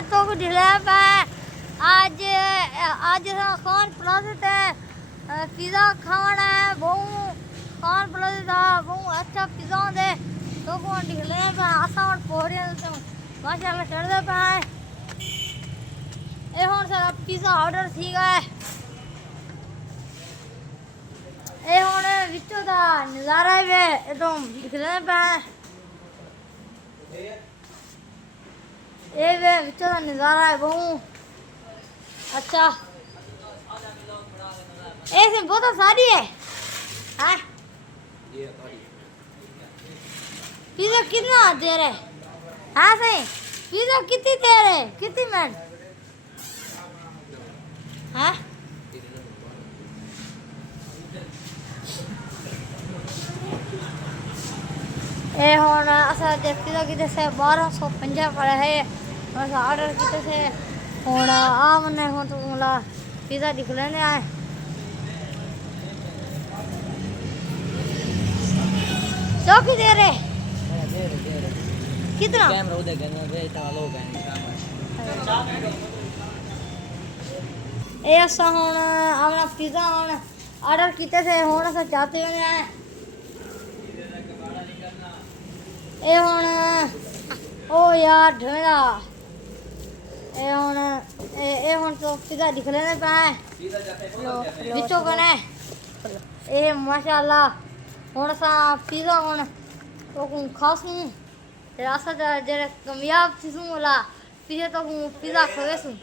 तो को ढिला पे आज आज खान प्लाजा ते पिज़्ज़ा खाना है बहु खान प्लाजा दा बहु अच्छा पिज़्ज़ा दे तो को ढिले पे आसा और पोरिया तो माशाल्लाह चढ़दे पे ए हुन सारा पिज़्ज़ा ऑर्डर थी गए ए हुन विचो दा नजारा वे एकदम ढिले पे ए वे विचो दा नजारा है बहु अच्छा ऐसे बहुत सारी है हाँ पिज़्ज़ा कितना दे रहे हाँ सही पिज़्ज़ा कितनी दे रहे कितनी मिनट हाँ ए हुन असां जे पिज़्ज़ा किते से 1250 पड़े है असां ऑर्डर किते से हुन आ मने हुन तो मला पिज़्ज़ा दिख लेने आए चौकी दे रहे कितना कैमरा उधर करना वे इतना लोग हैं ए असां हुन अपना पिज़्ज़ा हुन ऑर्डर किते से हुन असां चाहते हैं ए हुन ओ यार ढेड़ा ए हुन तो पिज़्ज़ा दिख लेने पे है बिचो कने ए माशाल्लाह हुन असां पिज़्ज़ा हुन तो खासूं असां जे कामयाब थीसूं होला पिज़्ज़ा तो पिज़्ज़ा खावेसूं